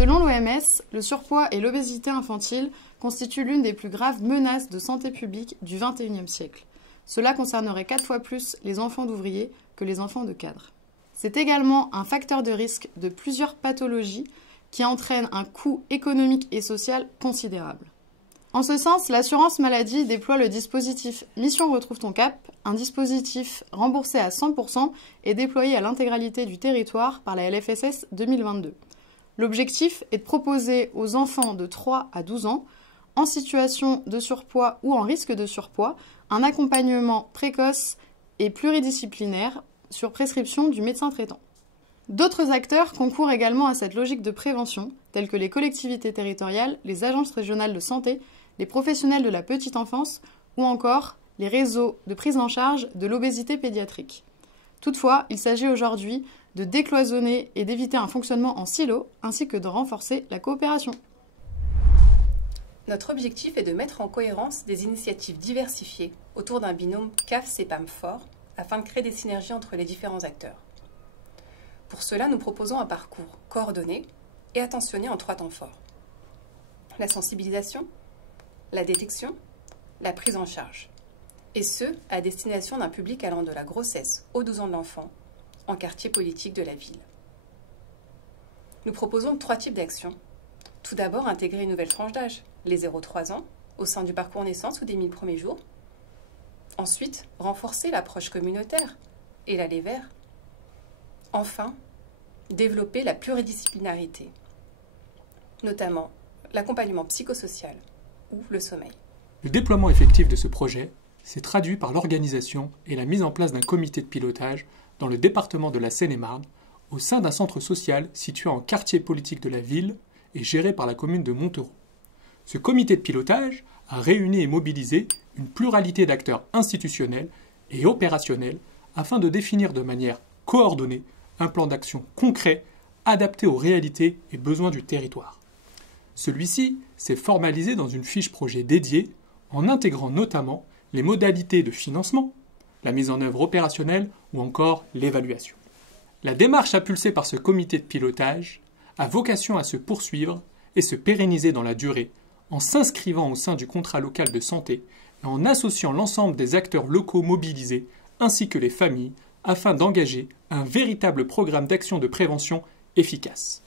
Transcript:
Selon l'OMS, le surpoids et l'obésité infantile constituent l'une des plus graves menaces de santé publique du XXIe siècle. Cela concernerait 4 fois plus les enfants d'ouvriers que les enfants de cadres. C'est également un facteur de risque de plusieurs pathologies qui entraînent un coût économique et social considérable. En ce sens, l'assurance maladie déploie le dispositif Mission Retrouve ton Cap, un dispositif remboursé à 100% et déployé à l'intégralité du territoire par la LFSS 2022. L'objectif est de proposer aux enfants de 3 à 12 ans, en situation de surpoids ou en risque de surpoids, un accompagnement précoce et pluridisciplinaire sur prescription du médecin traitant. D'autres acteurs concourent également à cette logique de prévention, tels que les collectivités territoriales, les agences régionales de santé, les professionnels de la petite enfance ou encore les réseaux de prise en charge de l'obésité pédiatrique. Toutefois, il s'agit aujourd'hui de décloisonner et d'éviter un fonctionnement en silo, ainsi que de renforcer la coopération. Notre objectif est de mettre en cohérence des initiatives diversifiées autour d'un binôme CAF-CEPAM fort, afin de créer des synergies entre les différents acteurs. Pour cela, nous proposons un parcours coordonné et attentionné en 3 temps forts. La sensibilisation, la détection, la prise en charge. Et ce, à destination d'un public allant de la grossesse aux 12 ans de l'enfant, en quartier politique de la ville. Nous proposons 3 types d'actions. Tout d'abord, intégrer une nouvelle tranche d'âge, les 0-3 ans, au sein du parcours naissance ou des 1000 premiers jours. Ensuite, renforcer l'approche communautaire et l'aller vers. Enfin, développer la pluridisciplinarité, notamment l'accompagnement psychosocial ou le sommeil. Le déploiement effectif de ce projet s'est traduit par l'organisation et la mise en place d'un comité de pilotage dans le département de la Seine-et-Marne, au sein d'un centre social situé en quartier politique de la ville et géré par la commune de Montereau. Ce comité de pilotage a réuni et mobilisé une pluralité d'acteurs institutionnels et opérationnels afin de définir de manière coordonnée un plan d'action concret adapté aux réalités et besoins du territoire. Celui-ci s'est formalisé dans une fiche projet dédiée en intégrant notamment les modalités de financement, la mise en œuvre opérationnelle ou encore l'évaluation. La démarche impulsée par ce comité de pilotage a vocation à se poursuivre et se pérenniser dans la durée en s'inscrivant au sein du contrat local de santé et en associant l'ensemble des acteurs locaux mobilisés ainsi que les familles afin d'engager un véritable programme d'action de prévention efficace.